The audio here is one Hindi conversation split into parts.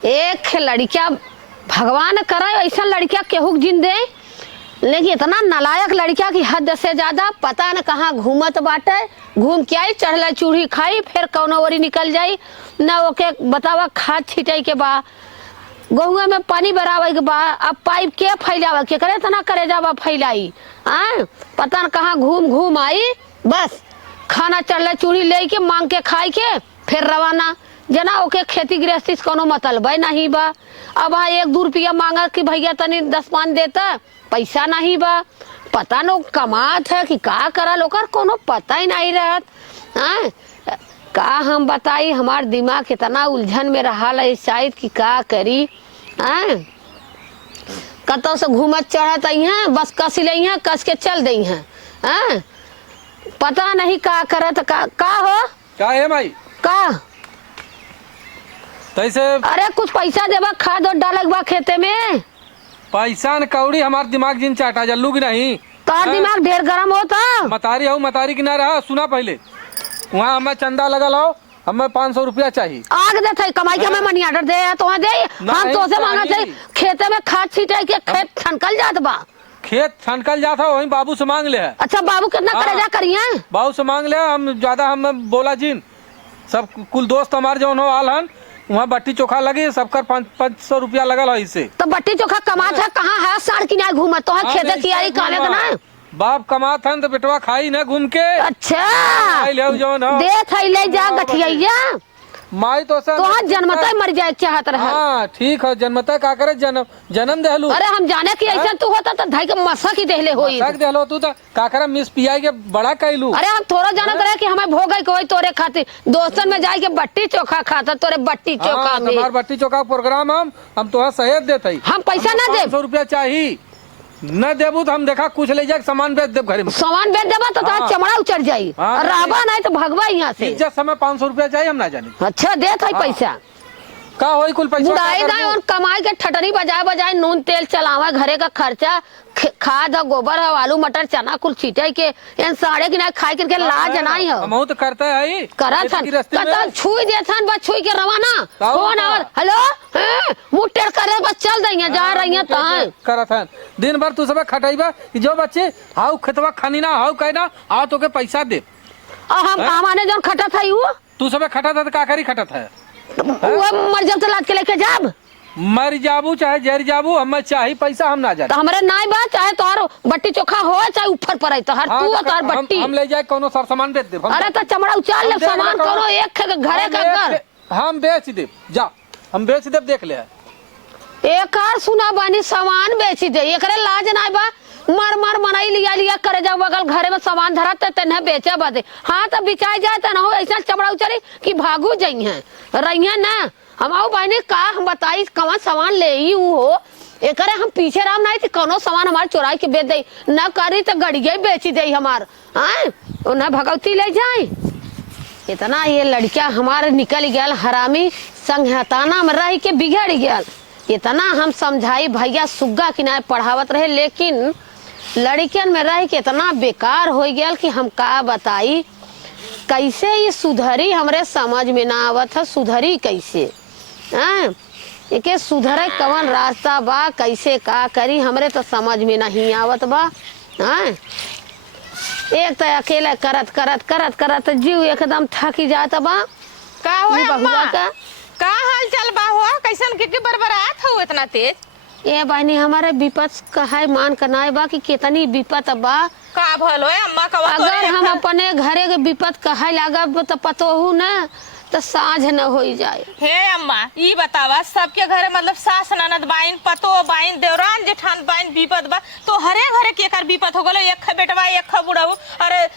एक लड़किया भगवान करे ऐसा लड़किया केहू जिन दे, लेकिन इतना नालायक लड़किया की हद से ज्यादा पता न कहाँ घूमत बाटे। घूम के आई, चढ़ला चूड़ी खाई, फिर कौनो ओरी निकल जाई न। ओके बतावा खाद छिटाई के बा, गहुआ में पानी बरावे के बा, अब पाइप के फैलावे के करे तना करे जावा फैलाई। पता न कहाँ घूम घूम आई, बस खाना चढ़ला चूड़ी ले के मांग के खाई के फिर रवाना। जना ओके खेती गृहस्थी से कोनो मतलब नहीं बा। अब हाँ 1-2 रुपया मांगा कि भैया तनी 10-5 देता, पैसा नहीं बा। पता न कमात है कि का करा लोकर कोनो पता ही नहीं रहत। का हम बताई, हमार दिमाग कितना उलझन में रहा है शायद कि का करी। कतो से घूमत चढ़त आई हैं, बस कस लई हैं, कस के चल दी हैं। पता नहीं का करत। का हो का है भाई का तैसे? अरे कुछ पैसा देबा, खाद और डालक बा खेते में। पैसा न कौड़ी हमार दिमाग जिन चाटा जल्लू की नहीं। तार दिमाग ढेर गरम होता। मतारी हूँ, मतारी की ना रहा। सुना पहले वहाँ हमें चंदा लगा लाओ, हमें 500 रुपया चाहिए। आग दे कमाई के हमें मनी ऑर्डर दे तो दे। हम तो से मांगा थे खेते में खाद छीटे के खेत ठनकल जात बा। खेत ठनकल जाता वही बाबू से मांग ले। अच्छा बाबू कितना करे जा करिए? बाबू से मांग ले। हम ज्यादा हम बोला जिन सब कुल दोस्त हमारे जो आल हन, वहाँ बट्टी चोखा लगी, सबका 500 रुपया लगल है। इससे तो बट्टी चोखा कमात है कहाँ है? साड़ की ना घूमत तो है खेते की आई काले ना। बाप कमात हन तो बेटवा खाई न घूम के। अच्छा दे थैले जा गठिया माई तो सर तो जन्मता मर जाए चाहत रहा। हाँ ठीक है, जन्मता का करे जन्म देहलू। अरे हम जाने की ऐसा तू होता तो धाई के मसा की देहले होई। मसा देहलो तू तो का करे मिस पियाई के बड़ा कैलू। अरे हम थोड़ा जानत रहे कि हमें भोगई कोई तोरे खातिर दोस्तन में जाए के बट्टी चोखा खाता। तोरे बट्टी चोखा में हमार बट्टी चोखा प्रोग्राम हम तो सहेज देते। हम पैसा ना दे, 500 रुपया चाहिए। न देबू तो हम देखा कुछ ले जाए सामान बेच दे घर में। सामान बेच देबा तो तोरा चमड़ा उचड़ जाई। रहबा नहीं तो भगवा यहाँ से। इज्जत समय 500 रुपया चाहिए, हम ना जाने। अच्छा दे था पैसा का होई कुल पैसा बुढ़ाई दाई और कमाई के ठटरी बजाए बजाए नून तेल चलावा, घरे का खर्चा, खाद गोबर है, आलू मटर चना कुल छीटे के इन साड़े की ना खाई करके लाज नहीं है। हम तो करते है करत हन छुई देथन बस छुई के रवाना फोन और हेलो मुंह टेढ़ करे बस चल देंगे जा रही है तहां करत हन। दिन भर तू सब खटाइबा जो बच्चे हाउ खेतवा खानी ना हाउ कहना आ तो के पैसा दे। और हम कामाने जोन खटत है वो तू सब खटत है तो का करी खटत है? वो मर जब तो लाद के लेके जाब, मर जाबू चाहे जर जाबू, हमें चाहिए पैसा, हम ना जाए तो हमरे नाई बा। चाहे तोहर बट्टी चोखा हो चाहे ऊपर पर आई तो हर तू तोहर बट्टी हम ले जाए कोनो सर सामान बेच दे। अरे तो चमड़ा उचाल ले सामान कोनो एक घरे का कर हम बेच दे। जा हम बेच दे, देख ले। एक और सुना बानी सामान बेच दे, एकरे लाज नाई बा। मर मर मनाई लिया करे जा बगल घरे में सामान धरत तेने बेचे बदे। हाँ तो बिचाई जाए तो ना हो ऐसा चमड़ा उचरी कि भागू जाई है रही है ना। हम आओ बहनी का हम बताई कौन सामान ले ही हो एकरे हम पीछे राम नहीं थी कोनो सामान हमारे चुराई के बेच दे न करी तो गड़िया बेची दे हमार। न भगवती ले जाए। इतना ये लड़किया हमारे निकल गया हरामी संघताना में रह के बिगड़ गया। इतना हम समझाई भैया सुग्गा किनारे पढ़ावत रहे, लेकिन लड़कियन में रह के इतना बेकार हो गया कि हम का बताई कैसे ये सुधरी हमरे समझ में ना आवत है। सुधरी कैसे एके सुधरे कवन रास्ता बा, कैसे का करी हमरे तो समझ में नहीं आवत बा। एक तो अकेले करत करत करत करत जीव एकदम थकी जाता बा। का हो अम्मा का हाल चाल बा हो? कैसन के बरबरात हो इतना तेज? ये बहनी हमारे विपत कहा मान करना बा कि कितनी विपत बा। का भलो है अम्मा का? अगर हम अपने घरे के विपत कहा लागब तो पतो न तो साझ न हो जाए। हे अम्मा ई बतावा सबके घरे मतलब सास ननद बाइन पतो बाइन देवरान जेठान बाइन विपत बा तो हरे घरे के कर विपत हो गलो। एक बेटवा एक बुढ़ऊ अरे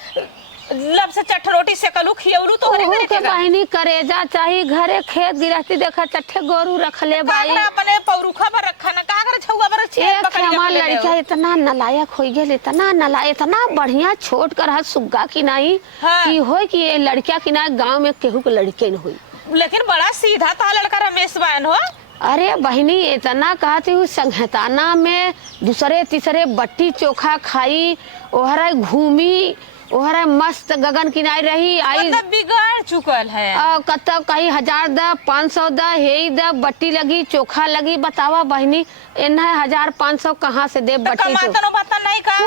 लब से चट रोटी से कलू खियौलू तो हरे घरे के बहनी करेजा चाहिए। घरे खेत गिरहती देखा चट्ठे गोरू रख ले बाई अपने पौरुखा पर रखा न का करे छौवा पर छेद बकरी हमार लड़का इतना नालायक हो गेल, इतना नालायक इतना बढ़िया छोट कर सुग्गा की नहीं कि हो कि ये लड़किया की ना गांव में केहू के लड़के न हुई। लेकिन बड़ा सीधा था लड़का रमेश बहन हो। अरे बहनी इतना कहती हूँ संघताना में दूसरे तीसरे बट्टी चोखा खाई ओहरा घूमी ओहरे मस्त गगन किनारे रही आई मतलब बिगड़ चुकल है। कतब कहीं 1000 द 500 द हे द बट्टी लगी चोखा लगी बतावा बहनी इन्हें 1500 कहाँ से दे तो बट्टी कमाता बता नहीं का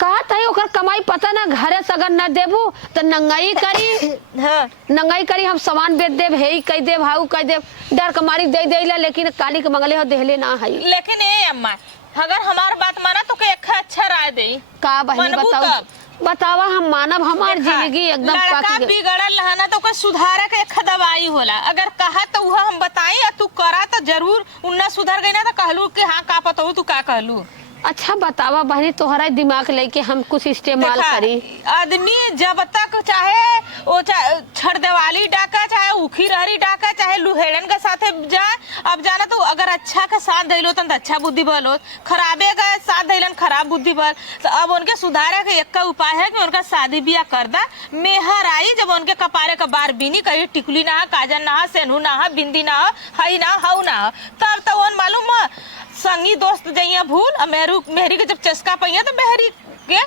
कहा तही ओकर कमाई पता ना घरे से अगर न देबू तो नंगाई करी हाँ। नंगाई करी हम सामान बेच देब हे कह देब हाउ कह देब डर के मारी दे देला लेकिन काली के मंगले हो देहले ना है लेकिन ए अम्मा अगर हमार बात माना तो के अच्छा राय दे का बहनी मनबू बताओ तब। बतावा हम मानव हमार देखा, जिंदगी एकदम लड़का पाकी गई। बिगड़ल रहना तो कोई सुधारे के एक दवाई होला। अगर कहा तो वह हम बताई या तू करा तो जरूर उन्ना सुधर गई ना तो कहलू कि हाँ का पता तू का कहलू। अच्छा बतावा बहनी तोहरा दिमाग लेके हम कुछ इस्तेमाल देखा, करी आदमी जब तक चाहे वो छड़ देवाली डाका चाहे उखी रहरी डाका चाहे लुहेड़न के साथे जाए। अब जाना तो अगर अच्छा का साथ दिलो तो अच्छा बुद्धि बल हो खराबे का साथ दिलन खराब बुद्धि बल। तो अब उनके सुधारे का एक उपाय है कि उनका शादी ब्याह कर दा मेहर आई जब उनके कपारे का बार बीनी कहीं टिकुली ना काजन ना सेनू ना बिंदी ना हई ना हाउ ना तब तो उन मालूम संगी दोस्त जइया भूल और मेहरी के जब चस्का पहिया तो मेहरी के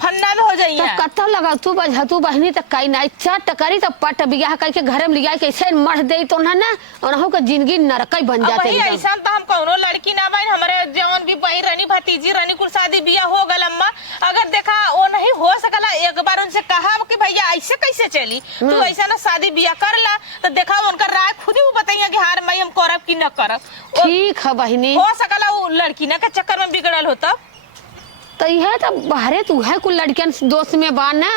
फन्ना में हो तो जाइया। कत्ता लगा तू बजहतू बहनी तो कई ना चट करी तो पट बियाह करके घर में लिया कैसे मर दे तो ना और का जिंदगी नरकई बन जाते वही एकदम। ऐसा तो हम कौनो लड़की ना भाई हमारे जवन भी बहन रनी भतीजी रनी कुल शादी बियाह हो गल अम्मा अगर देखा वो नहीं हो सकला एक बार उनसे कहा कि भैया ऐसे कैसे चली तू ऐसा ना शादी बियाह कर ला तो देखा उनका राय खुद ही वो बताइए कि हार मैं हम करब कि न करब। ठीक है बहनी हो सकला वो लड़की ना के चक्कर में बिगड़ल होता तो यह तो बाहरे तू है कुल लड़कियन दोस्त में बान ना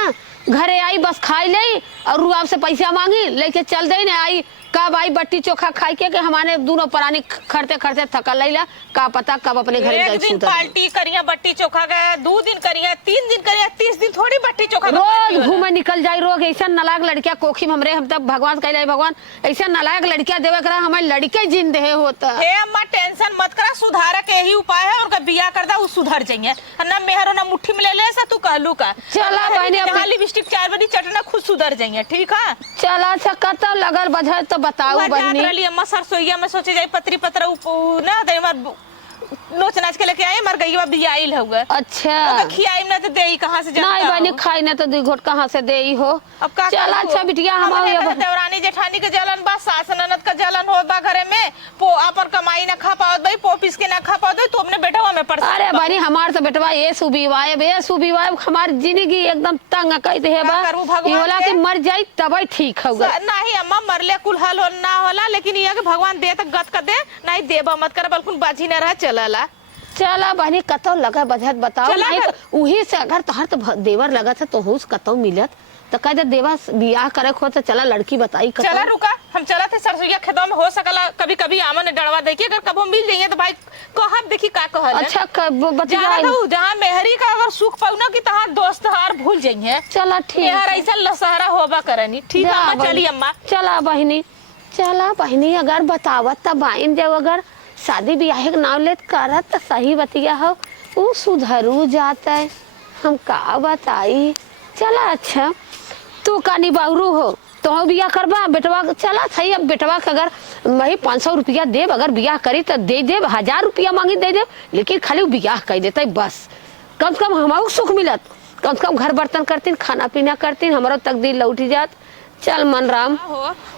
घरे आई बस खाई ले और रुआब से पैसा मांगी लेके चल दे ना आई कब आई बट्टी चोखा खाई के हमारे दोनों प्राणी खड़ते खड़ते थकल लैला का पता कब अपने घर एक दिन पार्टी करिया बट्टी चोखा गया 2 दिन करिया 3 दिन करिया 30 दिन थोड़ी बट्टी चोखा रोज घूमे निकल जाए रोग ऐसा नालायक लड़किया कोखी में हमरे हम तब भगवान कहले भगवान ऐसा नालायक लड़किया देवे करा हमारे लड़के जिंदे होता हे अम्मा टेंशन मत करा सुधारा के यही उपाय है उनका बियाह कर दा वो सुधर जाइए ना मेहरो ना मुट्ठी में ले ले सा तू कहलू का चला बहनी लिपस्टिक 4 बजे चटना खुद सुधर जाइए ठीक है। चला अच्छा कता लगल बजा तो बताओ बहनी अम्मा सरसोईया में सोचे जाए पत्री पत्र ना दे नोच नाच के लेके आए मर गई बिया आइल हुआ अच्छा खियाई ना तो दे कहाँ से नहीं बहनी खाई ना तो 2 घोट कहाँ से दे हो। अब का चला अच्छा बिटिया हमारे देवरानी जेठानी के जलन बा सास ननद का जलन हो बा घरे में अपन कमाई ना खा पाओ भाई पोपिस के ना खा पाओ तो अपने बेटवा में पड़। अरे बहनी हमार तो बेटवा ये सुबीवाए हमारी जिंदगी एकदम तंग कह दे बा ये होला कि मर जाई तबई ठीक होगा। नहीं अम्मा मरले कुल हल हो ना होला लेकिन ये कि भगवान दे तो गत कर दे नहीं देबा मत कर बल्कि बाजी न रह चलला। चला बहनी कतो लगा बजहत बताओ नहीं तो उही से अगर तोहर तो देवर लगा था तो होस कतो मिलत तो कह दे देवा बियाह करे खो तो चला लड़की बताई कतो। चला रुका हम चला थे सरसोईया खेतों में हो सकला कभी कभी आमन डरवा देखिए अगर कबो मिल जाइए तो भाई कहब देखी का कहल। अच्छा बतिया जहाँ मेहरी का अगर सुख पाऊना कि तहार दोस्त हार भूल जाइए। चला ठीक यार ऐसा लसहरा होबा करनी ठीक है अम्मा चली अम्मा। चला बहनी अगर बतावत तब आइन जब अगर शादी ब्याह के नाम लेत करत तो सही बतिया हो वो सुधरू जाता है हम का बताई। चला अच्छा तू का निबारू हो तो बियाह करबा बेटवा चला सही अब बेटवा के अगर वही 500 रुपया देव अगर बियाह करी तो दे देव 1000 रुपया मांगी दे देव लेकिन खाली बियाह कर देते बस कम से कम हमारा सुख मिलत कम से कम घर बर्तन करतीन खाना पीना करतीन हमारा तकदीर लौटी जात। चल मन राम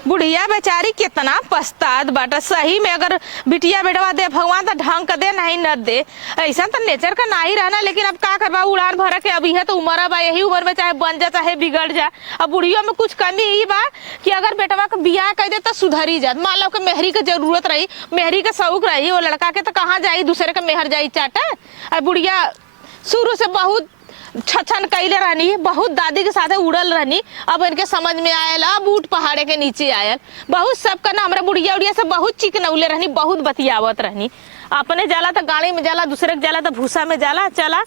बुढ़िया बेचारी कितना पछतात बाटा सही में अगर बिटिया बेटवा दे भगवान तो ढंग का दे नहीं न दे ऐसा तो नेचर का ना ही रहना लेकिन अब का करवा उड़ान भरा के अभी है तो उम्र बा यही उम्र में चाहे बन जा चाहे बिगड़ जा। अब बुढ़िया में कुछ कमी यही बा कि अगर बेटवा का बियाह कर दे तो सुधरी जात मान लो कि मेहरी की जरूरत रही मेहरी का शौक रही वो लड़का के तो कहाँ जाई दूसरे का मेहर जाई चाटा। और बुढ़िया शुरू से बहुत छछन कैले रहनी बहुत दादी के साथ उड़ल रहनी अब इनके समझ में आयल अब ऊट पहाड़े के नीचे आयल बहुत सबका ना हमारा बुढ़िया उड़िया से बहुत चिकनौले रहनी बहुत बतियावत रहनी अपने जाला तो गाड़ी में जाला दूसरे के जाला तो भूसा में जाला चला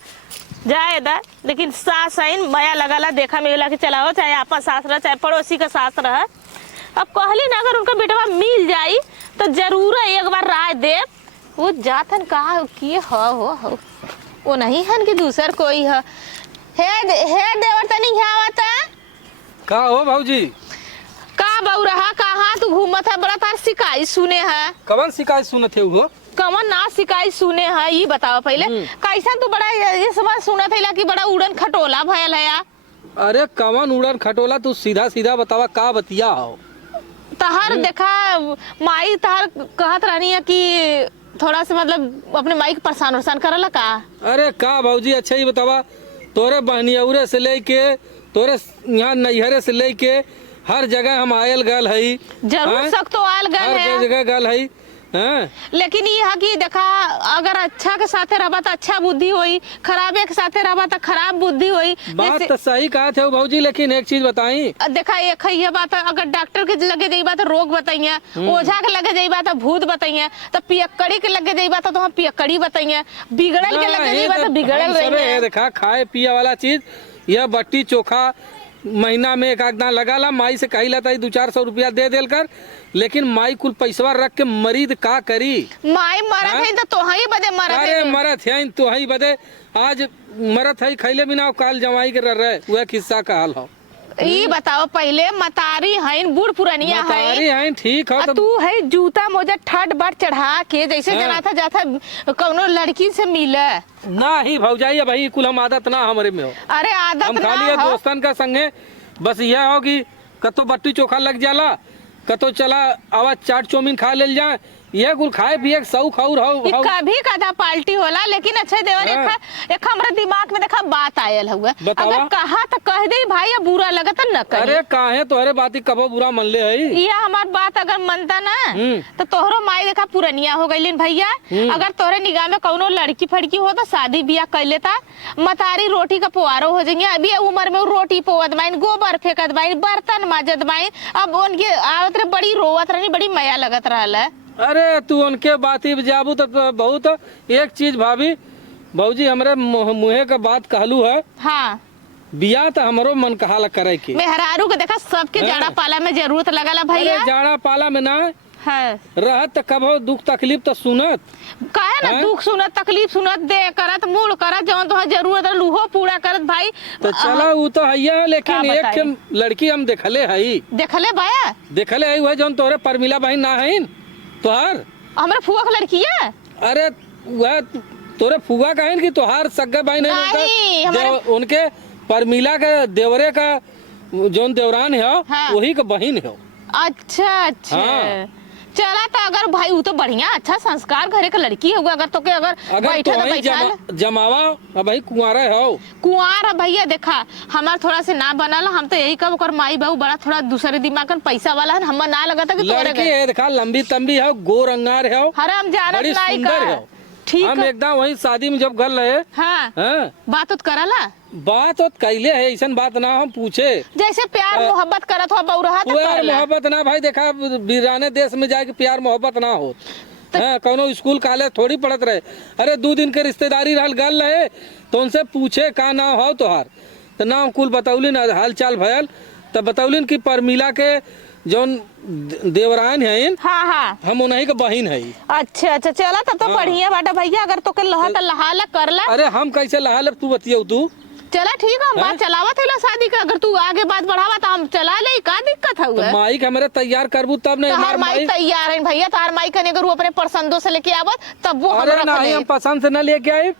जाए दा लेकिन सास आइन माया लगाला देखा में कि चलाओ चाहे आपा सास रह चाहे पड़ोसी का सास रह। अब कहली ना अगर उनका बेटवा मिल जाई तो जरूर एक बार राय दे वो जातन कहा किए हो वो नहीं हन कि दूसर कोई है हे देवर तनी आवता का हो भाऊजी का बहु रहा कहाँ तू घूमत है बड़ा तार शिकायत सुने है कवन शिकायत सुनत है वो कवन ना शिकायत सुने है ये बताओ पहले कैसा तू बड़ा ये सब सुनत है कि बड़ा उड़न खटोला भयल है या अरे कवन उड़न खटोला, तू सीधा सीधा बतावा का बतिया हो। तहार देखा माई तहार कहत रहनी है कि थोड़ा सा मतलब अपने माई के परेशान उरेशान करला का। अरे का भौजी, अच्छा ही बतावा, तोरे बहनियौरे से लेके तोरे यहाँ नैहरे से लेके हर जगह हम आयल गल हई। जरूर सक तो आयल गल हर है, जगह गल हई। हाँ? लेकिन ये है कि देखा अगर अच्छा के साथे रहा तो अच्छा बुद्धि होई, खराबे के साथे रहा तो खराब बुद्धि होई। बात तो सही कहा थे भौजी, लेकिन एक चीज बताई। देखा एक ये बात है, अगर डॉक्टर के लगे जाइबा तो रोग बताइए, ओझा के लगे जाइबा तो भूत बताइए, तो पियक्कड़ी के लगे जाइबा तो हम पियक्कड़ी बताइए, बिगड़ल के लगे जाइबा तो बिगड़ल रही। देखा खाए पिए वाला चीज, यह बट्टी चोखा महीना में एक आध लगाला, माई से कही लाता 200-400 रुपया दे देल कर, लेकिन माई कुल पैसवा रख के मरीद का करी। माई मरत है तो तोहही बदे मरत है। अरे मरत है तो ही बदे, आज मरत है खैले बिना काल जमाई के रह रहे, वह किस्सा का हाल हो। ई बताओ पहले मतारी हईन बूढ़ पुरानिया है ठीक हो तो तू है जूता मोजा ठट बाट चढ़ा के जैसे हाँ। जना था जाता कौनो लड़की से मिले ना ही भौजाई, भाई कुल हम आदत ना हमारे में हो। अरे आदत हम ना खाली हो। दोस्तन का संगे बस यह हो कि कतो बट्टी चोखा लग जाला, कतो चला आवाज चाट चौमीन खा ले जाए, यह कुल खाए पिए शौक और ई कभी कदा पार्टी होला। लेकिन अच्छा देवर हाँ। एक हमरा दिमाग में देखा बात आयल हुआ, बतावा। अगर कहा तो कह दे भाई अब बुरा लगा तो न कही। अरे काहे तोहरे बाती कबो बुरा मन ले है। ये हमार बात अगर मनता ना तो तोहरो माई देखा पुरनिया हो गई भैया। अगर तोहरे निगाह में कौनो लड़की फड़की हो तो शादी बियाह कर लेता, मतारी रोटी का पुआरो हो जाएंगे। अभी उम्र में रोटी पोवत बाइन, गोबर फेंकत बाइन, बर्तन माजत बाइन। अब उनके आवत रहे बड़ी रोवत रही, बड़ी माया लगत रहा। अरे तू उनके बाती जाबू तो बहुत। एक चीज भाभी भौजी, हमरे मुहे का बात कहलू है। हाँ बियाह तो हमरो मन कहाला करे के। मेहरारू के देखा सबके हाँ। जाड़ा पाला में जरूरत लगला भैया। अरे जाड़ा पाला में ना है रहत तो कबो दुख तकलीफ तो सुनत काहे ना हैं? दुख सुनत तकलीफ सुनत दे करत मूड करत जौन तो जरूरत है लूहो पूरा करत भाई। तो चला वो तो है, लेकिन का एक बताई? ठे लड़की हम देखले हई, देखले भाया देखले हई वह जौन तोहरे परमिला बहन ना है तोहार। हमरा फुआ के लड़की है। अरे वह तोरे फुआ कहेन कि तोहार सग्गा बहन है नहीं, उनका, हमारे- उनके परमिला के देवरे का जौन देवरान है हाँ। वही का बहन है। अच्छा अच्छा हाँ। चला तो अगर भाई वो तो बढ़िया अच्छा संस्कार घरे के लड़की होगा। अगर तो के अगर अगर बैठा तो तो बैठा जमावा अब भाई कुंवारा हो। कुंवार भैया देखा हमार थोड़ा से ना बनल, हम तो यही कब ओकर माई बहू बड़ा थोड़ा दूसरे दिमाग का पैसा वाला है, हमर ना लगा था कि तोरे लड़की गए। है देखा, लंबी तंबी है, गोर अंगार है, अरे हम जानत बड़ी नहीं सुंदर का है। ठीक हम है। एकदम वही शादी में जब गल रहे हाँ हाँ, बात उत करला बात और कैले है, ऐसा बात ना हम पूछे। जैसे प्यार मोहब्बत करत हो बौरहा तो प्यार करला। मोहब्बत ना भाई, देखा वीराने देश में जाके प्यार मोहब्बत ना हो। हाँ, कौनो स्कूल कॉलेज थोड़ी पढ़त रहे। अरे 2 दिन के रिश्तेदारी रहल गल रहे तो उनसे पूछे का ना हो तोहार, तो नाम कुल बतौलिन, हाल चाल भयल तो बतौलिन कि परमिला के जौन देवरान है हाँ हाँ हम उन्हीं के बहन है। अच्छा अच्छा चला तब तो हाँ। बढ़िया बाटा भैया। अगर तो के लहा तो लहाला करला। अरे हम कैसे लहाल तू बतियो तू। चला ठीक है हम हैं? बात चलावत है शादी का। अगर तू आगे बात बढ़ावा तो हम चला ले, का दिक्कत तो है। माई के हमारे तैयार करबू तब नहीं। तहार माई तैयार है भैया, तहार माई कने अगर वो अपने पसंदों से लेके आवत तब वो हम अरे रख नहीं, ले। हम पसंद से न लेके आए।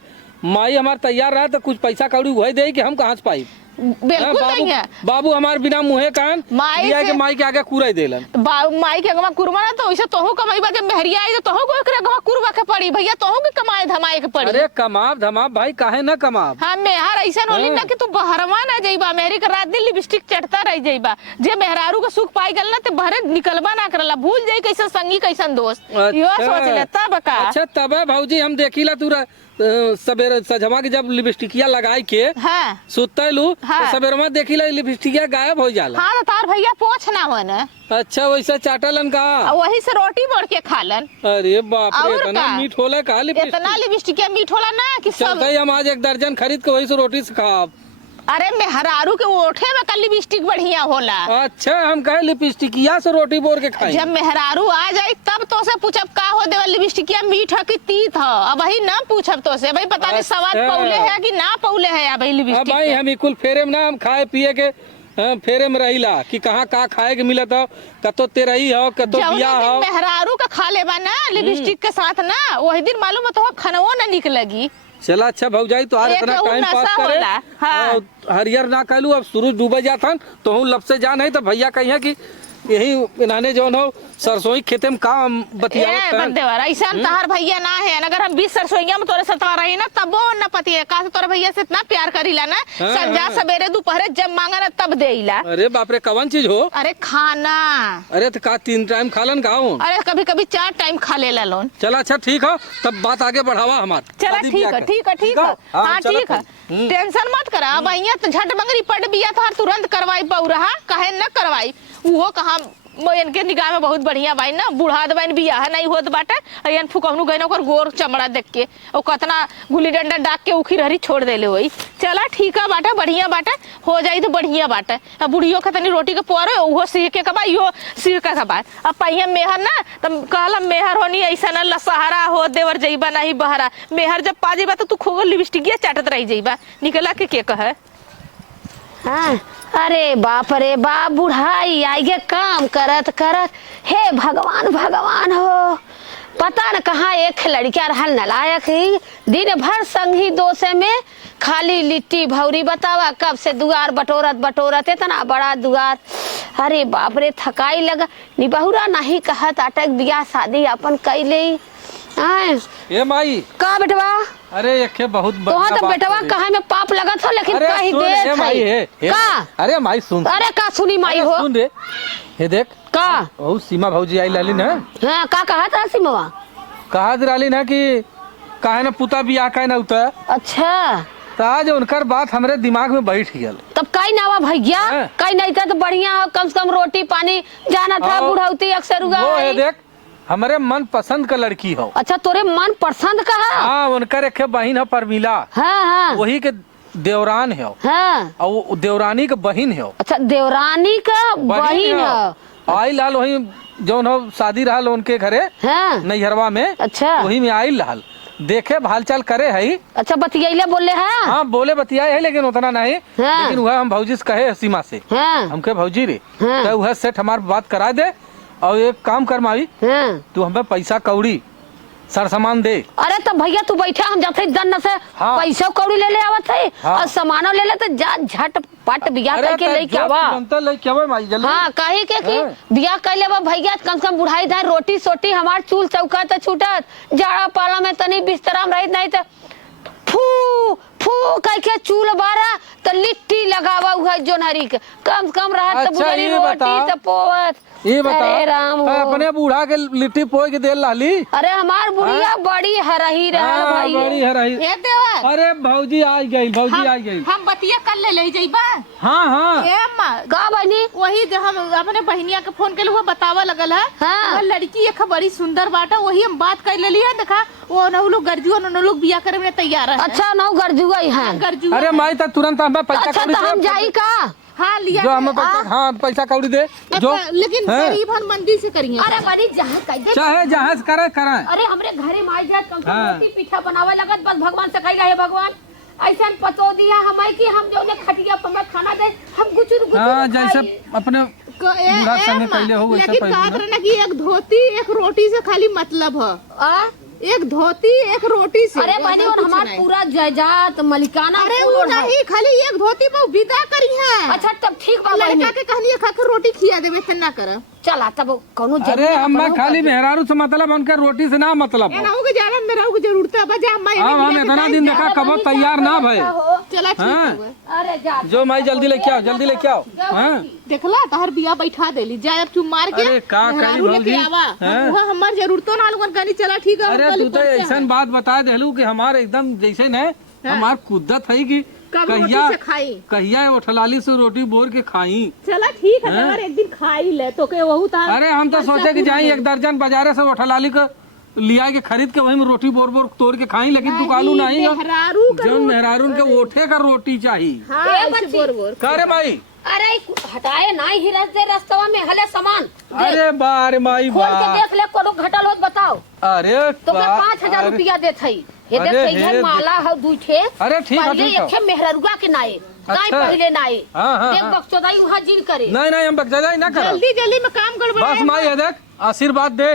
माई हमार तैयार रहा तो कुछ पैसा कौड़ी वही दे कि हम कहाँ से पाई। बिल्कुल बाबू नहीं है। बाबू हमार बिना मुहे कान माई लिया से- के माई के आगे कूराई देलन। तो माई के अगवा कुरवा ना तो वैसे तोहू कमाई बा, जब मेहरिया आई तो तोहू को एकरे अगवा कुरवा के पड़ी भैया, तोहू के कमाए धमाए के पड़ी। अरे कमाब धमाब भाई, काहे न कमाब। हाँ मेहर ऐसा होली ना कि तू बहरवा ना जाइबा, मेहरी के रात दिन लिपस्टिक चढ़ता रह जाइबा। जे मेहरारू का सुख पाई गल ना ते बहरे निकलबा ना करला, भूल जाई कैसे संगी कैसन दोस्त। यो सोच ले तब का। अच्छा तब भौजी हम देखिला तू सवेरे सजमा के जब लिपस्टिकिया लगाई के हाँ सुतलू हाँ। तो सवेरे में देखिला लिपस्टिकिया गायब हो जाला। हाँ तो तार भैया पोछ ना हो ना, अच्छा वैसे चाटलन का। वही से रोटी बोल के खालन। अरे बाप रे, और इतना का? मीठ होला का लिपस्टिक। इतना लिपस्टिक मीठ होला ना कि सब। चलते ही हम आज 1 दर्जन खरीद के वही से रोटी से खाब। अरे मेहरारू के ओठे में का लिपस्टिक बढ़िया होला। अच्छा हम कहे लिपस्टिकिया से रोटी बोर के खाई। जब मेहरारू आ जाए तब तो से पूछब का हो देवल लिपस्टिकिया मीठ है कि तीत है। अब वही ना पूछब तो से भाई पता नहीं स्वाद अच्छा। पौले है कि ना पौले है। अब अब भाई लिपस्टिक हम कुल फेरे में ना हम खाए पिए के फेरे में रहीला कि कहाँ का खाए के मिलत हो, कतो तेरही हो, कतो जौने बिया दिन हो। मेहरारू का खा लेबा ना लिपस्टिक के साथ ना, वही दिन मालूम है तो खनवो ना निक लगी। चला अच्छा भौजाई तो आज एक इतना ऊ टाइम नशा पास करे। होला, हाँ। और हरियर ना कहलू, अब सूरज डूबे जाता तो हूँ लब से जा नहीं तो भैया कहिए कि यही इन्हाने जौन हो सरसोई खेते में काम बतिया बंदेवर ऐसा तहार भैया ना है, अगर हम 20 सरसोईया में तोरे सतवा रही ना तबो न पति है का तोरे भैया से इतना प्यार करीला ना, हाँ, संजा हाँ। सवेरे दोपहर जब मांगा ना तब देला। अरे बाप रे कवन चीज हो। अरे खाना, अरे तो का 3 टाइम खालन खाओ। अरे कभी कभी 4 टाइम खा लेला लोन। चला अच्छा ठीक है, तब बात आगे बढ़ावा हमार। चला शादी ठीक ब्याह है का। ठीक है ठीक है, हाँ, हाँ चलो ठीक है, फिर। टेंशन मत करा। अब अइया तो झट मंगरी पट बिया था तुरंत करवाई पऊ रहा, कहे न करवाई वो कहा इनके निगाह में बहुत बढ़िया बाई ना, बूढ़ा दबाइन बियाह नहीं होत बाटे। अयन फुकहनु गइन ओकर गोर चमड़ा देख के और कतना गुल्ली डंडा डाक के उखी रहरी छोड़ देले होई। चला ठीक है बाटे, बढ़िया बाटे, हो जाई तो बढ़िया बाटे। अब बुढ़ियो के तनी रोटी के पोरे ओहो सीख के कबा इहो सीख के कबा। अब पहिया मेहर ना तब कहला मेहर होनी ऐसा न लसहारा हो देवर जइबा नहीं बहरा, मेहर जब पा जइबा तो तू खूब लिपस्टिक चाटत रह जइबा, निकला के कहे। हाँ, अरे बाप रे बाप, बुढ़ाई आगे काम करत करत हे भगवान भगवान हो। पता न कहाँ एक लड़किया रहल नलायक ही, दिन भर संगी दोसे में खाली लिट्टी भौरी बतावा कब से दुआर बटोरत बटोरत इतना बड़ा दुआर। अरे बाप रे थकाई लगा, निबहुरा नहीं कहत अटक बियाह शादी अपन कैले। ए माई का बेटवा, अरे एक बहुत तो हाँ तो बात बेटवा है। कहे में पाप लगत हो, लेकिन अरे कही सुन, दे हे माई, हे। का। अरे माई सुन, अरे का सुनी माई अरे हो सुन रे, हे देख का। ओ सीमा भौजी आई लाली ना, हाँ का कहा था सिमवा। कहा दिराली ना कि काहे ना पुता बियाह काहे ना उता। अच्छा तो आज उनकर बात हमरे दिमाग में बैठ गल। तब कई नावा भैया, हाँ। कई नहीं था तो बढ़िया हो, कम से कम रोटी पानी जाना था, आओ। बुढ़ौती अक्सर उगा वो आई। है देख हमारे मन पसंद का लड़की हो। अच्छा तोरे मन पसंद का है। हाँ उनकर एक बहन है परमिला, हाँ हाँ वही के देवरान है हाँ। और वो देवरानी के बहन है। अच्छा देवरानी का बहन है। आई लाल वही जौन हो शादी रहल उनके घरे हाँ नैहरवा में, अच्छा वही में आई लाल देखे हालचाल करे है। अच्छा बतियैले बोले है। हाँ बोले बतियाए है लेकिन उतना नहीं। हाँ। लेकिन वह हम भौजी से कहे सीमा से, हाँ हमके भौजी रे हाँ। तो वह सेठ हमार बात करा दे और एक काम कर माई, हाँ। तू हमें पैसा कौड़ी सर सामान दे। अरे तो भैया तू बैठा, हम जाते दन से हाँ। पैसा कौड़ी ले ले आवत है हाँ। और सामानो ले ले तो जा झट पट बियाह करके लेके आवा। लेके आवा माई जल्दी। हाँ कही के कि हाँ। बियाह कैले बा भैया, कम से कम बुढ़ाई धार रोटी सोटी हमार चूल चौका तो छूटत, जाड़ा पाला में तनी बिस्तरा में रहित नहीं तो फू फू कह के चूल बारा तो लिट्टी लगावा हुआ जोनहरी के, कम से कम रहत तो अच्छा, बुढ़ारी ये रोटी बता। तो पोवत। ये बता अरे राम हो। अपने बूढ़ा के लिट्टी पोई के दे लाली। अरे हमार बुढ़िया बड़ी हरही रहल हाँ, भाई। बड़ी है रही। ए देवर, अरे भौजी आ गई, भौजी आ गई। हम बतिया कर ले जइबा। हाँ हाँ ए माँ, का बनी। वही जो हम अपने बहनिया के फोन के बतावा लगल है। हाँ। वो लड़की एक बड़ी सुंदर बाटा, वही हम बात कर लेली है। देखा वो न लोग गर्जुआ न लोग बियाह करे में तैयार है। अच्छा नौ गरजुआ है। गर्जुआ अरे माई तक तुरंत हमें पैसा अच्छा कौड़ी तो हम दे। जाई का। हाँ लिया जो है। हमें पैसा, हाँ पैसा कौड़ी दे जो। लेकिन हाँ। गरीब हम मंदी से करिए। अरे बड़ी जहाँ कह दे। चाहे जहाँ से करे कराए। अरे हमरे घरे में आई जात, कम से कम हाँ। रोटी पीठा बनावे लगत, बस भगवान से कहिला है भगवान ऐसा पतो दिया हमारे कि हम जो ने खटिया पर में खाना दे, हम गुचुर गुचुर हाँ जैसे खाई। अपने बूढ़ा संगे पहले हो वैसे लेकिन कहा पहले। करना कि एक धोती एक रोटी से खाली मतलब है। आ? एक धोती एक रोटी से। अरे बनी और हमार पूरा जायदाद मलिकाना अरे पूरा वो है। नहीं, खाली एक धोती में विदा करी है। अच्छा तब ठीक बा बहनी, लड़का के कहनी खाकर रोटी खिया देवे इतना कर। चला तब कोनो अरे जरूरी ना हमें कोनो खाली कर। मेहरारू से मतलब उनके रोटी से ना मतलब हो। एनाऊ के जाना मेरा को जरूरत है बजा मैं। अब हम इतना दिन देखा कबो तैयार ना भय। चला ठीक हाँ। है। अरे जा जो माई जल्दी लेके आओ, जल्दी लेके आओ। हाँ देखला तहर बिया बैठा देली, जाए अब तू मार के अरे का करी मेहरारू लेके भौजी? आवा। हाँ। वो हमार जरूरतो ना लोगन कहनी चला ठीक है। अरे तू तो ऐसा बात बता देलू कि हमारे एकदम जैसे न हमार कुद्दत है कि कब रोटी कहिया से खाई। कहिया उठलाली से रोटी बोर के खाई। चला ठीक है, हाँ। अगर एक दिन खाई ले तो के वहू था। अरे हम तो सोचे कि जाई एक दर्जन बाजारे से उठलाली को लिया के खरीद के वही में रोटी बोर बोर तोड़ के खाई, लेकिन तू कालू नहीं हो। मेहरारू का जो मेहरारून के ओठे का रोटी चाहिए। हाँ ए ऐसे बच्ची। Bore bore. का रे माई? अरे हटाए ना ही रस्ते रास्तवा में हले सामान देख, अरे बारे माई खोल के बा। देख ले कोनो घटल हो बताओ अरे तो मैं बा- 5000 अरे- रुपया देत हई। ये अरे देख हे ये माला है दू ठे। अरे ठीक है, पहले ठीक है। एक ठे मेहररुआ के नाए नहीं अच्छा। पहले नहीं हाँ, हाँ, देख हाँ। बक्चोदाई वहाँ जिन करे नहीं नहीं हम बगजाई ना कर जल्दी जल्दी में काम गड़बड़ा बस माई है देख आशीर्वाद दे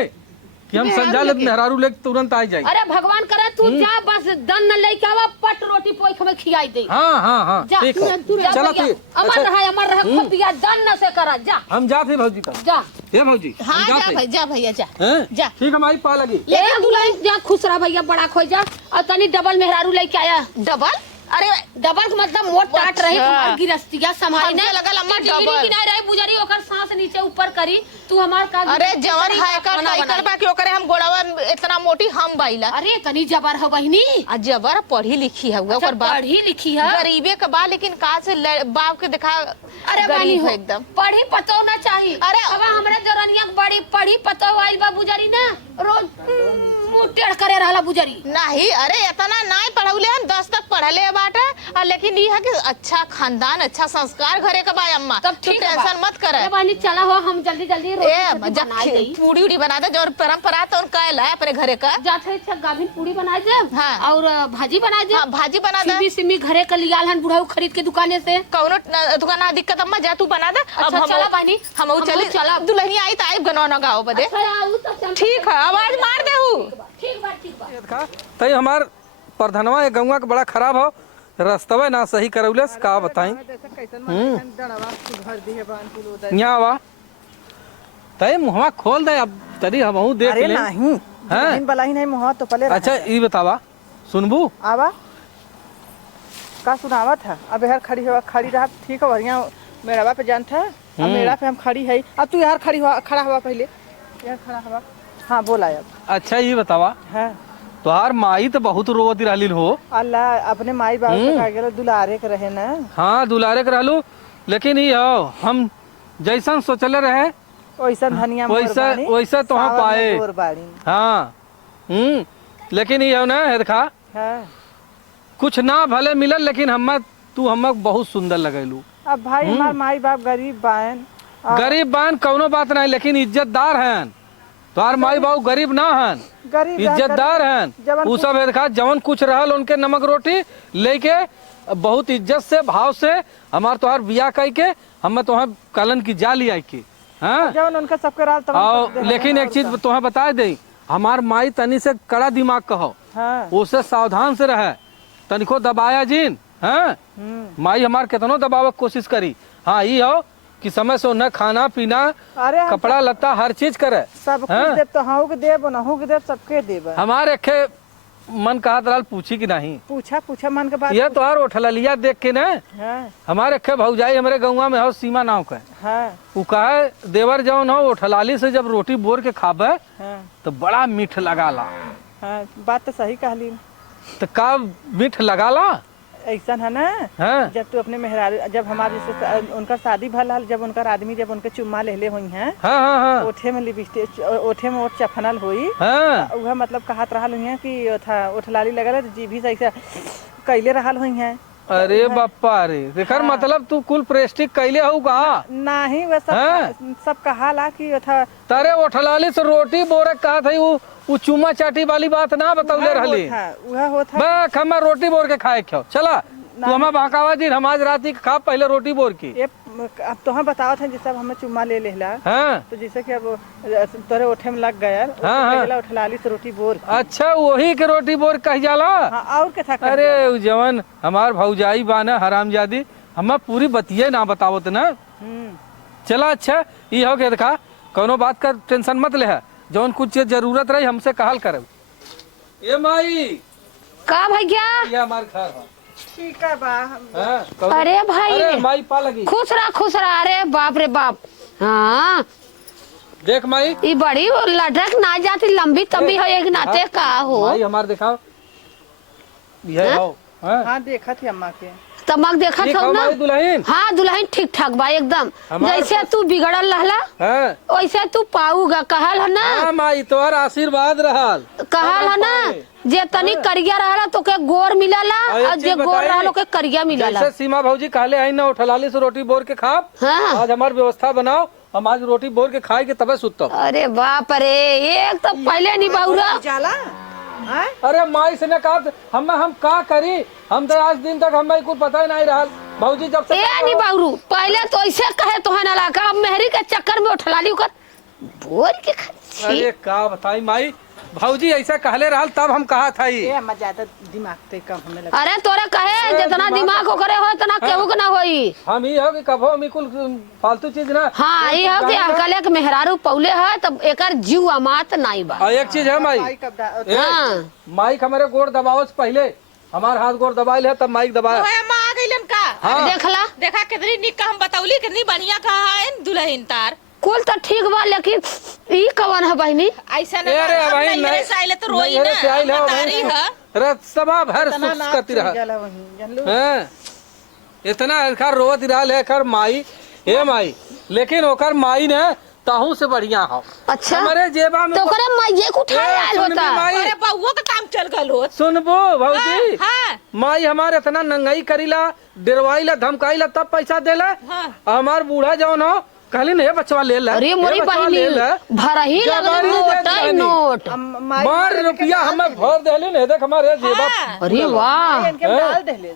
कि हम समझा ले मेहरारू लेके तुरंत आ जाए। अरे भगवान करे तू जा बस दन न लेके आवा पट रोटी पोई हमें खिलाई दे हाँ हाँ हाँ जा ठीक है चलो ठीक अमर रहा खपिया दन न से करा जा हम जाते भौजी का जा ये भौजी हाँ हम जा जाते भाई जा भैया जा हैं? जा। ठीक है माई पा लगी ले दुल्हन जा खुश रहा भैया बड़ा खो जा और तनी डबल मेहरारू लेके आया डबल अरे डबल का मतलब मोट टाट रही अच्छा। तुम्हार गिरस्तिया संभालने हमके लगल अम्मा कि डिग्री डबल। की नहीं रही बुजरी ओकर सांस नीचे ऊपर करी तू हमार का अरे जवन करी, है कर खाना नहीं बनाई। कर बा क्यों करे हम गोड़ावा इतना मोटी हम बाइला अरे तनी जबर हो बहिनी आ जबर पढ़ी लिखी है अच्छा, ओकर बाप पढ़ी लिखी है गरीबे के बा लेकिन का से बाप के देखा अरे बनी गरीब हो है एकदम पढ़ी पतो ना चाहिए अरे अब हमरे जरनिया बड़ी पढ़ी पतो आइल बा बुजरी ना रोज मुंह टेढ़ करे रहला बुजरी नहीं अरे इतना नहीं पढ़ौले हम 10 तक पढ़ले बाटे और लेकिन ये है कि अच्छा खानदान अच्छा संस्कार घरे का बा अम्मा तब तू ठीक है टेंशन मत करे ए बहनी चला हो हम जल्दी जल्दी रोटी ए सब्जी जब बनाई दई पूड़ी उड़ी बना दे जो परंपरा तो उनका है अपने घरे का जाते है अच्छा गाभिन पूरी बनाई दे हाँ। और भाजी बनाई दे हाँ भाजी बना दे सिमी सिमी घरे का लियाल हन बुढ़ाऊ खरीद के दुकाने से कौनो दुकान दिक्कत अम्मा जा तू बना दे अच्छा, चला बानी। हम चली चला। दुल्हनी आई तो आई गनौना गाँव बदे अच्छा आऊ तब चल ठीक है आवाज मार दे हूँ ठीक बा तई हमार प्रधनवा ये गौवा के बड़ा खराब हो रस्तवे ना सही करौलस का बताई यहाँ आवा तई मुहवा खोल दे अब तरी हमहू देख अरे ले नहीं हैं? दिन बला ही नहीं मुहा तो पले अच्छा ये बतावा सुनबू आवा का सुनावत है अब यार खड़ी रहा ठीक है बढ़िया मेरा पे जान था अब मेरा पे हम खड़ी है अब तू यार खड़ा हुआ पहले यार खड़ा हुआ हाँ बोला अब अच्छा ये बतावा हाँ तोहार माई तो बहुत रोवती रहली हो अल्लाह अपने माई बाप के का गेलो दुलारे के रहे ना हाँ दुलारे के रहलू लेकिन ये हो हम जैसन सोचले रहे वैसा धनिया वैसा तो हम पाए बाड़ी हाँ लेकिन ये हो ना है देखा हाँ कुछ ना भले मिलल लेकिन तू हमक बहुत सुंदर लगेलू अब भाई हमार माई बाप गरीब बायन गरीब बान कौनो बात नहीं लेकिन इज्जतदार हैं तोहार माई बाबू गरीब ना हन गरीब इज्जतदार हैं जवन उ सब है देखा जवन कुछ रहल उनके नमक रोटी लेके बहुत इज्जत से भाव से हमार तोहार बियाह कई के हम तोहार कलन की जा लिया के हाँ जवन उनका सबके राल और लेकिन एक चीज तोहार बता दे हमार माई तनी से कड़ा दिमाग कहो हाँ उससे सावधान से रहे तनिको दबाया जिन हाँ माई हमार कितनो दबावे के कोशिश करी हाँ ये हो कि समय से उन्हें खाना पीना अरे हम कपड़ा लत्ता हर चीज करे सब कुछ हाँ? देव तो हाँ के देव नहू के देव सबके देव हमारे अखे मन कहा दलाल पूछी कि नहीं पूछा मन के बात ये तो हर उठलिया देख के ना हाँ हमारे अखे भौजाई हमारे गौवा में हो सीमा नाव का हाँ वो कहे देवर जौन हो उठलाली से जब रोटी बोर के खाबे हाँ तो बड़ा मीठ लगाला हाँ बात तो सही कहली तो का मीठ लगाला ऐसा है ना हाँ जब तू अपने मेहरारू जब हमारे जैसे उनका शादी भल हल जब उनका आदमी जब उनके चुम्मा ले हुई हैं हाँ हाँ हाँ ओठे में लिपस्टिक ओठे में ओठ चफनल हुई हाँ वह मतलब कहत रहल हुई हैं कि था ओठलाली लगल है तो जीभी से ऐसा कैले रहल हुई हैं अरे बापा रे देकर मतलब तू कुल प्रेस्टिक कैले हो कहा नहीं वह हाँ? सब कहा ला कि था तारे उठलाली से रोटी बोरे कहा था वो चुमा चाटी वाली बात ना बतौले रहली वह होता बस हमें रोटी बोर के खाए क्यों चला तू हमें बहकावा जी हम आज रात ही खा पहले रोटी बोर की ये अब तो हम बताओ थे जैसे हमें चुम्मा ले लेला हाँ तो जैसे कि अब तोरे ओठे में लग गया हाँ। उठलाली से रोटी बोर अच्छा वही के रोटी बोर कह जाला हाँ और क्या था अरे उ जवन हमार भौजाई बाना हरामजादी हमें पूरी बतिये ना बतावत ना चला अच्छा ये हो के देखा कोनो बात का टेंशन मत ले जौन कुछ चीज जरूरत रही हमसे कहल करे ये माई का भैया ये हमार घर है ठीक है बा हाँ, कहो। अरे भाई अरे माई पा लगी खुश रहा अरे बाप रे बाप हाँ देख माई ये बड़ी लटक ना जाती लंबी तंबी हो एक नाते का हो माई हमार दिखाओ ये हो हाँ? हाँ देखा थी अम्मा के तमक देखा ठीक था हो ना माई दुल्हन हाँ दुल्हन ठीक ठाक बा एकदम हमारे जैसे तू बिगड़ल रहला हाँ वैसे तू पाऊगा कहल है ना हाँ माई तोहर आशीर्वाद रहल कहल है ना जे तनी करिया रहला तो के गोर मिलला और एक और जे चीज गोर बताई, रहला के करिया मिलला जैसे सीमा भौजी कहले आई ना उठलाली से रोटी बोर के खाब हाँ आज हमार व्यवस्था बनाओ हम आज रोटी बोर के खाए के तबे सुतब अरे बाप रे एक तो पहले नहीं बहुरा जाला अरे माई से ने कहा हम का करी हम तो आज दिन तक हमें कुछ पता ही नहीं रहा भाऊजी जब से ए नहीं बाबू पहले तो ऐसे कहे तो है ना लगा अब मेहरी के चक्कर में उठला ली ओकर बोल के खची अरे का बताई माई भाऊजी ऐसा कहले रहल तब हम कहा था ही। ये हम ज्यादा दिमाग ते कम हमें लगा। अरे तोरे कहे जितना दिमाग ओकरे हो इतना केहू के ना होई। हम ही हो कि कभो हम कुल फालतू चीज ना। हाँ ये हो कि अकले के मेहरारू पौले है तब एकर जीव अमात नहीं बा। और एक चीज है माई हाँ माइक हमारे गोड़ दबाओ से पहले हमार हाथ गोड़ दबाइल है तब माइक दबाया। ओए अम्मा आ गइलन का हाँ। देखला देखा कितनी निक का हम बतौली कितनी बढ़िया कहा है दुल्हन तार कुल तो ठीक बा लेकिन ई कवन है बहनी ऐसा ए रे भाई नहीं नहीं से आइले तो रोई नहीं रे से आइल ना है तारी भाई। है रे सबा भर सुख करती रहा हैं इतना एकर रोवत रहल है एकर माई ए माई लेकिन ओकर माई ने ताहू से बढ़िया हो। अच्छा हमारे जेबा में तो ओकरे माइये को उठाए ए, आयल सुन होता भी माई। अरे बउआ का काम चल गल हो सुनबो भाऊजी हाँ माई हमारे इतना नंगाई करीला डरवाईला धमकाईला तब पैसा देला। हाँ। हमार बूढ़ा जौन हो कहली नहीं बचवा ले ला अरे मोरी बहनी भरही जबानी लगल दे नोट दीवानी। नोट मार रुपया हमें भर देली नहीं देख हमारे जेबा हाँ। अरे वाह डाल देले।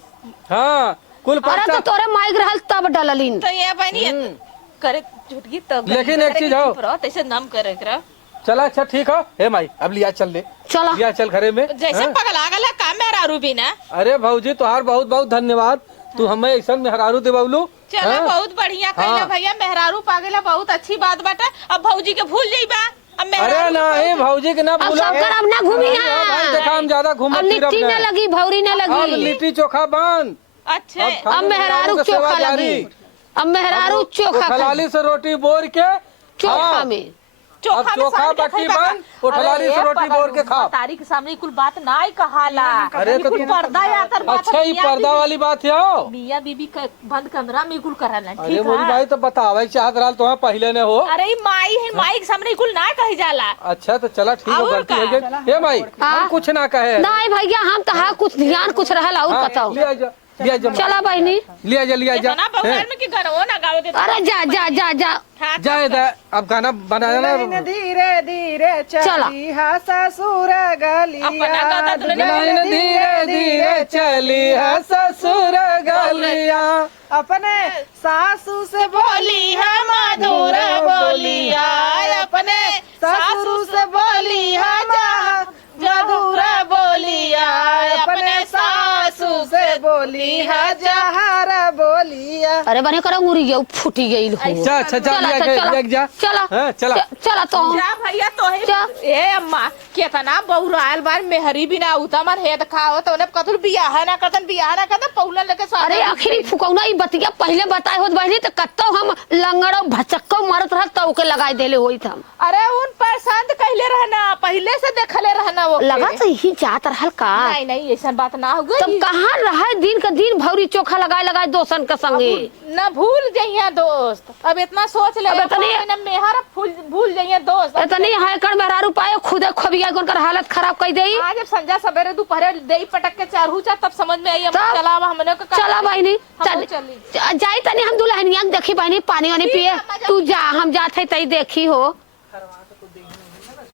हाँ कुल अरे तो पैसा तोरे माइक रहल तब डललिन तो ये बनी करे झुटकी तब लेकिन एक चीज हो। ऐसे नाम करे करा चला अच्छा ठीक हो हे माई अब लिया चल ले चला लिया चल घरे में। जैसे हाँ? पगला गला काम मेरा रूबी ना अरे भाऊजी तुहार बहुत बहुत धन्यवाद तू हमें ऐसा मेहरारू देवलू। चलो बहुत बढ़िया कहला हाँ। भैया मेहरारू पागला बहुत अच्छी बात बाटे अब भौजी के भूल जाइबा अब अरे मेहरारू नहीं भाऊजी के ना अब भूला सब करब ना घूमी हाँ, भाई देखा हम ज्यादा अब घूमत फिरब लिट्टी न ना। लगी भौरी न अब लगी लिट्टी चोखा बंद अच्छे अब मेहरारू चोखा लगी अब मेहरारू चोखा खाई। ठलाली से रोटी बोर के चोखा हाँ। में अब चोखा बाटी बन वो ठलाली से रोटी बोर के खा। तारीख के सामने कुल बात ना ही कहाला अरे तो कुल पर्दा या तर बात अच्छा ये पर्दा वाली बात है हो। मियां बीबी का बंद कमरा में कुल करला अरे ठीक मोरी है भाई तो बतावे चाहत रहा तो पहले ने हो। अरे माई है माई के सामने कुल ना कही जाला अच्छा तो चला ठीक है और गलती का? हो गई हे भाई हाँ। हम कुछ ना कहे। नहीं भैया हम तो हाँ कुछ ध्यान कुछ रहल और हाँ, बताओ लिया जा लिया जा चला बहनी लिया जा लिया जा इतना बहुर में कि घर हो ना गावे दे अरे जा जा जा जा हाँ, जाए दा अब गाना बनाया ना। धीरे धीरे चला। चली हा ससुर अपना गलिया दादा दुल्हन लाइन धीरे धीरे चली है ससुर गलिया अपने सासू से बोली है मधुर बोलिया अपने सासू से बोली है मधुर बोलिया अपने सासू से बोली है जहर बोलिया। अरे बने करा मुरी गई फूटी गई हो जा अच्छा जा लिया जा जा चला हाँ, चला चला तो जा भैया तो जा। ए अम्मा केतना बहुरायल बार मेहरी बिना उता मन हेद खाओ तो ने कतुल बियाह ना करतन पौला लेके साथ अरे आखिरी फुकौना ई बतिया पहले बताए होत बहनी तो कत्तो हम लंगड़ो भचक्को मारत रह तो ओके लगाई देले होई था अरे उन पसंद कहले रहना पहले से देखले रहना वो लगा तो ही जात रहल का नहीं नहीं ऐसा बात ना हो तब गई कहाँ रहा दिन का दिन भौरी चोखा लगाए लगाए दोसन के संगे ना भूल जाइए दोस्त अब इतना सोच ले अब इतनी- ना मेहर भूल जाइए दोस्त इतनी हैकड़ मेहरारू पाए खुदे खोबिया उनकर हालत खराब कर देई आज जब संजा सवेरे दोपहर दे पटक के चारू चा तब समझ में आई हम तब- चला हमने का चला बहनी हम चली जाई तनी हम दुल्हनिया के देखी बहनी पानी वानी पिए तू जा हम जात है तई देखी हो